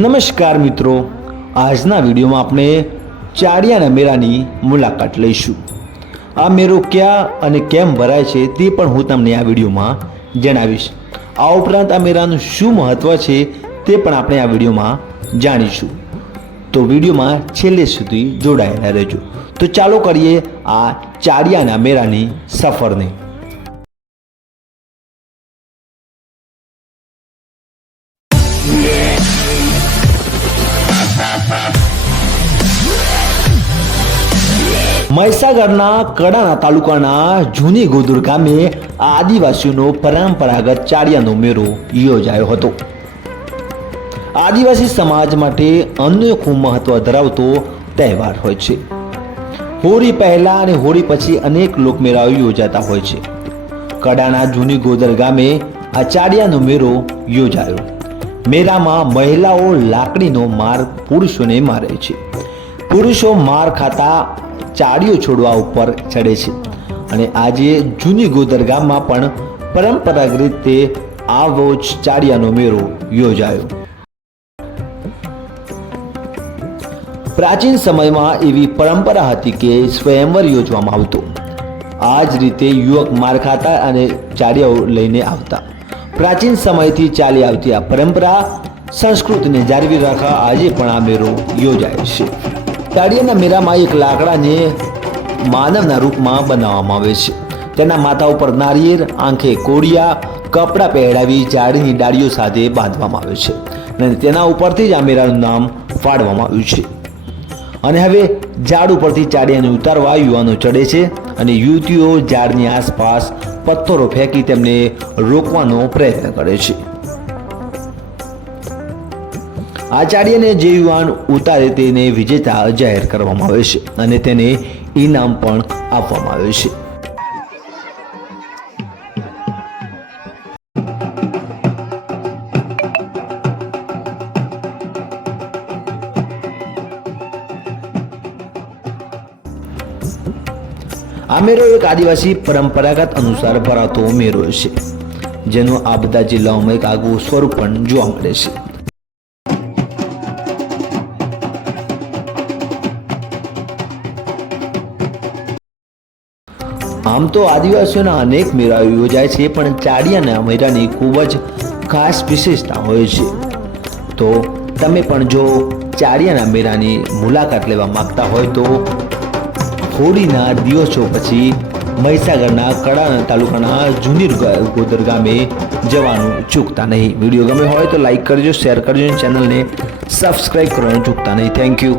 નમસ્કાર મિત્રો. આજના વિડીયોમાં આપણે ચાડિયાના મેળાની મુલાકાત લઈશું. આ મેળો ક્યાં અને કેમ ભરાય છે તે પણ હું તમને આ વિડીયોમાં જણાવીશ. આ ઉપરાંત આ મેળાનું શું મહત્ત્વ છે તે પણ આપણે આ વિડીયોમાં જાણીશું. તો વિડીયોમાં છેલ્લે સુધી જોડાયેલા રહેજો. તો ચાલો કરીએ આ ચાડિયાના મેળાની સફરને. મહીસાગરના કડાણા તાલુકાના જૂની ગોદુર ગામે આદિવાસીઓનો પરંપરાગત ચાળિયાનો મેળો યોજાયો હતો. આદિવાસી સમાજ માટે અનોખું મહત્વ ધરાવતો તહેવાર હોય છે. હોળી પહેલા અને હોળી પછી અનેક લોકમેળાઓ યોજાતા હોય છે. કડાના જૂની ગોદર ગામે આ મેળો યોજાયો. મેળામાં મહિલાઓ લાકડીનો માર પુરુષોને મારે છે. પુરુષો માર ખાતા ચાડીઓ છોડવા ઉપર ચડે છે. અને આજે જૂની ગોદર ગામમાં પણ પરંપરાગત રીતે આવો જ ચાડિયાનો મેળો યોજાયો. પ્રાચીન સમયમાં એવી પરંપરા હતી કે સ્વયંવર યોજવામાં આવતો. આ જ રીતે યુવક માર ખાતા અને ચાડિયાઓ લઈને આવતા. પ્રાચીન સમયથી ચાલી આવતી આ પરંપરા સંસ્કૃતિને જાળવી રાખવા આજે પણ આ મેળો યોજાય છે. ચાડિયાના મેળામાં એક લાકડાને માનવના રૂપમાં બનાવવામાં આવે છે. તેના માથા ઉપર નારિયેળ, આંખે કોડિયા કપડાં પહેરાવી ઝાડની ડાળીઓ સાથે બાંધવામાં આવે છે અને તેના ઉપરથી જ આ મેળાનું નામ ફાળવામાં આવ્યું છે. અને હવે ઝાડ ઉપરથી ચાડિયાને ઉતારવા યુવાનો ચડે છે અને યુવતીઓ ઝાડની આસપાસ પથ્થરો ફેંકી તેમને રોકવાનો પ્રયત્ન કરે છે. આ ચાડિયાને જે યુવાન ઉતારે તેને વિજેતા જાહેર કરવામાં આવે છે અને તેને ઇનામ પણ આપવામાં આવે છે. આ મેળો એક આદિવાસી પરંપરાગત અનુસાર ભરાતો મેળો છે, જેનું આ બધા જિલ્લાઓમાં એક આગવું સ્વરૂપ પણ જોવા મળે છે. આમ તો આદિવાસીઓના અનેક મેળાઓ યોજાય છે, પણ ચાડિયાના મેળાની ખૂબ જ ખાસ વિશેષતા હોય છે. તો તમે પણ જો ચાડિયાના મેળાની મુલાકાત લેવા માંગતા હોય તો હોળીના દિવસો પછી મહીસાગરના કડાણા તાલુકાના જુનીર ગોદર ગામે જવાનું ચૂકતા નહીં. વીડિયો ગમે હોય તો લાઈક કરજો, શેર કરજો ચેનલને સબસ્ક્રાઈબ કરવાનું ચૂકતા નહીં. Thank you.